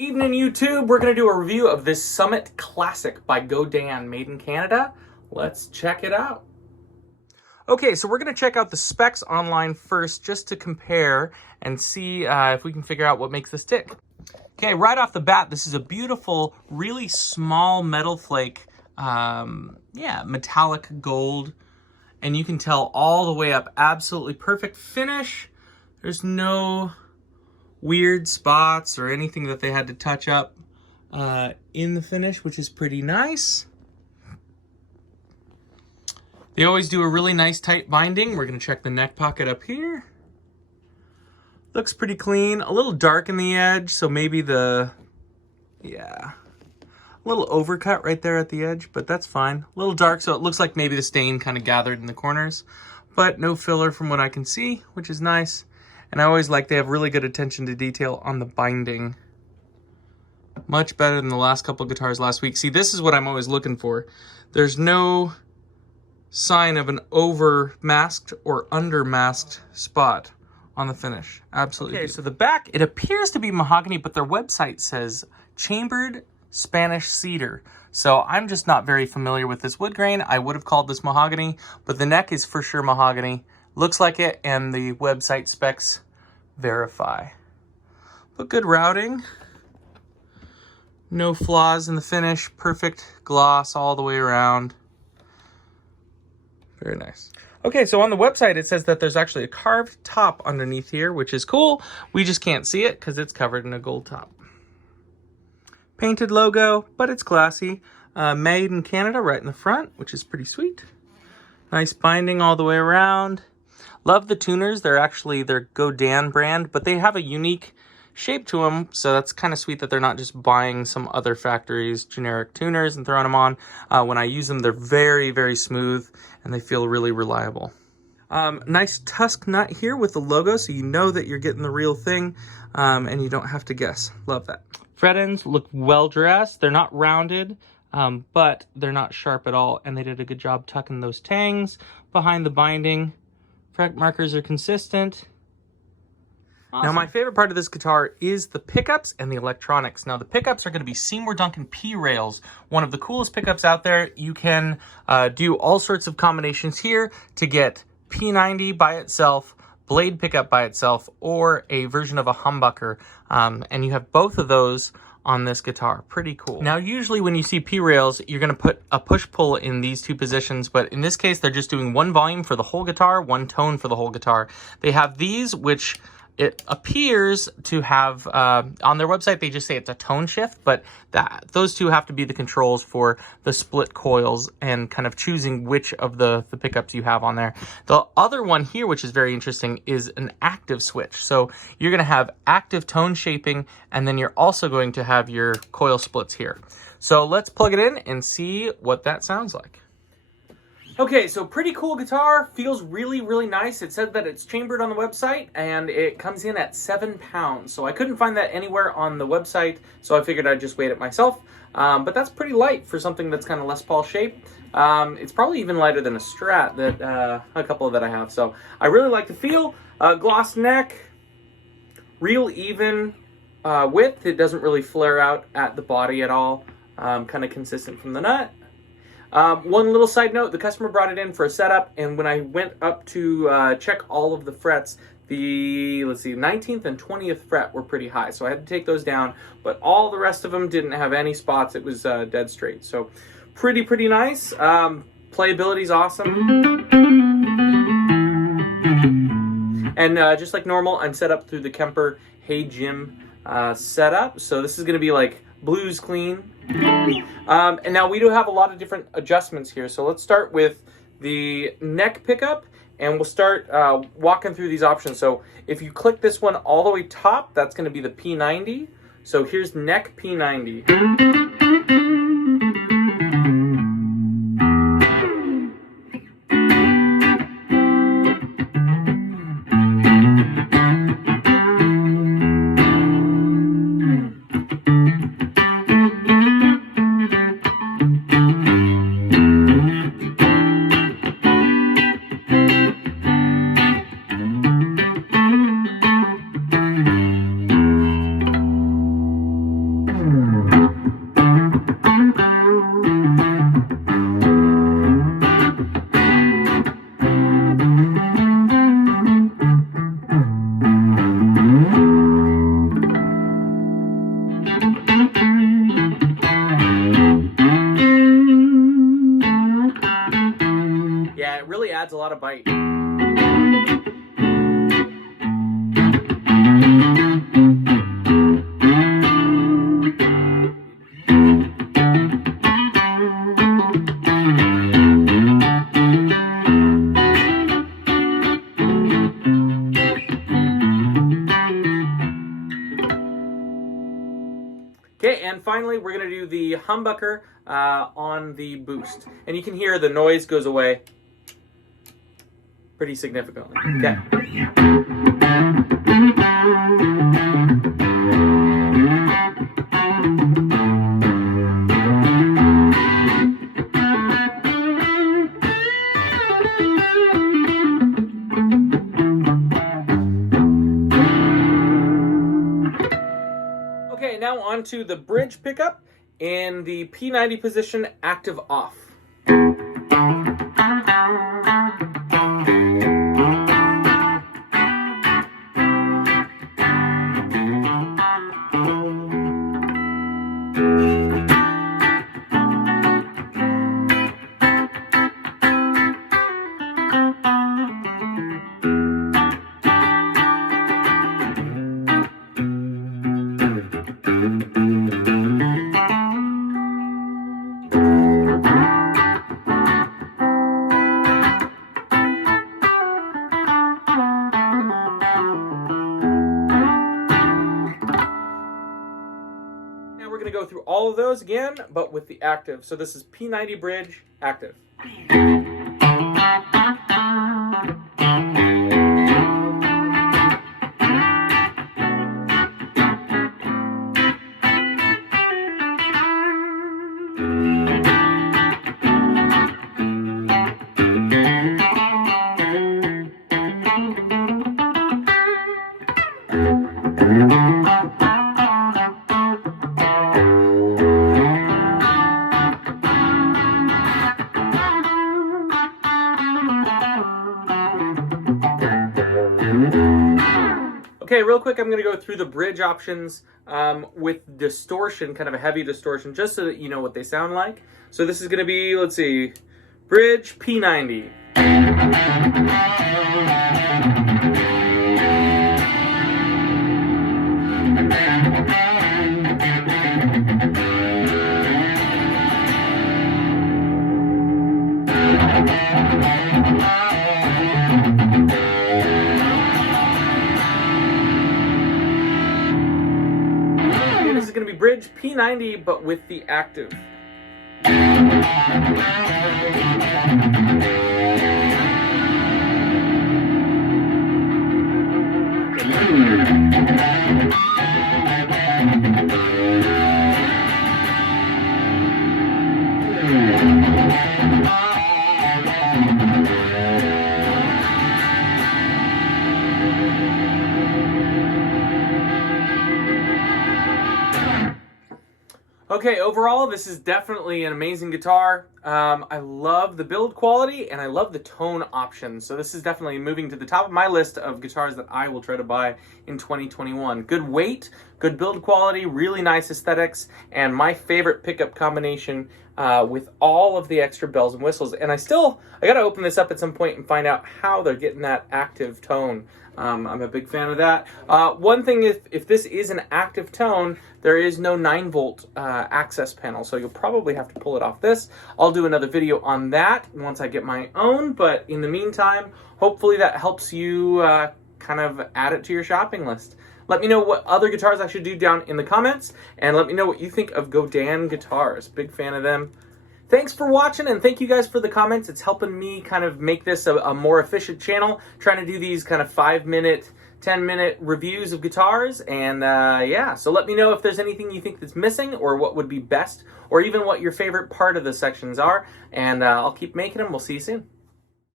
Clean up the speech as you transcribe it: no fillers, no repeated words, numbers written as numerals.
Evening YouTube, we're going to do a review of this Summit Classic by Godin, made in Canada. Let's check it out. Okay, so we're going to check out the specs online first just to compare and see if we can figure out what makes this tick. Okay, right off the bat, this is a beautiful, really small metal flake, metallic gold, and you can tell all the way up, absolutely perfect finish. There's no weird spots or anything that they had to touch up in the finish, which is pretty nice. They always do a really nice tight binding. We're going to check the neck pocket up here. Looks pretty clean. A little dark in the edge, so maybe a little overcut right there at the edge, but that's fine. A little dark, so it looks like maybe the stain kind of gathered in the corners, but no filler from what I can see, which is nice. And I always like they have really good attention to detail on the binding. Much better than the last couple of guitars last week. See, this is what I'm always looking for. There's no sign of an over masked or under masked spot on the finish. Absolutely. Okay, so the back, it appears to be mahogany, but their website says chambered Spanish cedar. So I'm just not very familiar with this wood grain. I would have called this mahogany, but the neck is for sure mahogany. Looks like it, and the website specs verify. But good routing. No flaws in the finish. Perfect gloss all the way around. Very nice. Okay, so on the website, it says that there's actually a carved top underneath here, which is cool. We just can't see it because it's covered in a gold top. Painted logo, but it's classy. Made in Canada right in the front, which is pretty sweet. Nice binding all the way around. Love the tuners. They're actually their Godin brand, but they have a unique shape to them, so that's kind of sweet that they're not just buying some other factory's generic tuners and throwing them on. When I use them, they're very, very smooth, and they feel really reliable. Nice tusk nut here with the logo, so you know that you're getting the real thing, and you don't have to guess. Love that. Fret ends look well dressed. They're not rounded, but they're not sharp at all, and they did a good job tucking those tangs behind the binding. Fret markers are consistent. Awesome. Now, my favorite part of this guitar is the pickups and the electronics. Now, the pickups are going to be Seymour Duncan P rails, one of the coolest pickups out there. You can do all sorts of combinations here to get P90 by itself, blade pickup by itself, or a version of a humbucker. And you have both of those on this guitar. Pretty cool. Now, usually when you see P rails, you're going to put a push-pull in these two positions, but in this case, they're just doing one volume for the whole guitar, one tone for the whole guitar. They have these, which it appears to have, on their website, they just say it's a tone shift, but those two have to be the controls for the split coils and kind of choosing which of the pickups you have on there. The other one here, which is very interesting, is an active switch. So you're going to have active tone shaping, and then you're also going to have your coil splits here. So let's plug it in and see what that sounds like. Okay, so pretty cool guitar, feels really, really nice. It said that it's chambered on the website, and it comes in at 7 pounds. So I couldn't find that anywhere on the website, so I figured I'd just weigh it myself. But that's pretty light for something that's kind of Les Paul shape. It's probably even lighter than a Strat, that a couple that I have. So I really like the feel. Gloss neck, real even width. It doesn't really flare out at the body at all. Kind of consistent from the nut. One little side note, the customer brought it in for a setup, and when I went up to check all of the frets, the 19th and 20th fret were pretty high, so I had to take those down, but all the rest of them didn't have any spots. It was dead straight, so pretty nice. Playability is awesome. And just like normal, I'm set up through the Kemper Hey Jim setup, so this is going to be like blues clean. And now we do have a lot of different adjustments here. So let's start with the neck pickup, and we'll start walking through these options. So if you click this one all the way top, that's going to be the P90. So here's neck P90. Yeah, it really adds a lot of bite. Okay, and finally we're going to do the humbucker on the boost. And you can hear the noise goes away pretty significantly. Okay. Okay, now on to the bridge pickup in the P90 position, active off. We're going to go through all of those again, but with the active. So this is P90 bridge, active. Okay, real quick, I'm going to go through the bridge options with distortion, kind of a heavy distortion, just so that you know what they sound like. So this is going to be, let's see, bridge P90. This is going to be bridge P90, but with the active. Okay, overall, this is definitely an amazing guitar. I love the build quality and I love the tone options. So this is definitely moving to the top of my list of guitars that I will try to buy in 2021. Good weight, good build quality, really nice aesthetics, and my favorite pickup combination with all of the extra bells and whistles. And I gotta open this up at some point and find out how they're getting that active tone. I'm a big fan of that. One thing, if this is an active tone, there is no 9-volt access panel, so you'll probably have to pull it off this. I'll do another video on that once I get my own, but in the meantime, hopefully that helps you kind of add it to your shopping list. Let me know what other guitars I should do down in the comments, and let me know what you think of Godin guitars. Big fan of them. Thanks for watching, and thank you guys for the comments. It's helping me kind of make this a more efficient channel, trying to do these kind of 5-minute, 10-minute reviews of guitars. And yeah, so let me know if there's anything you think that's missing, or what would be best, or even what your favorite part of the sections are. And I'll keep making them. We'll see you soon.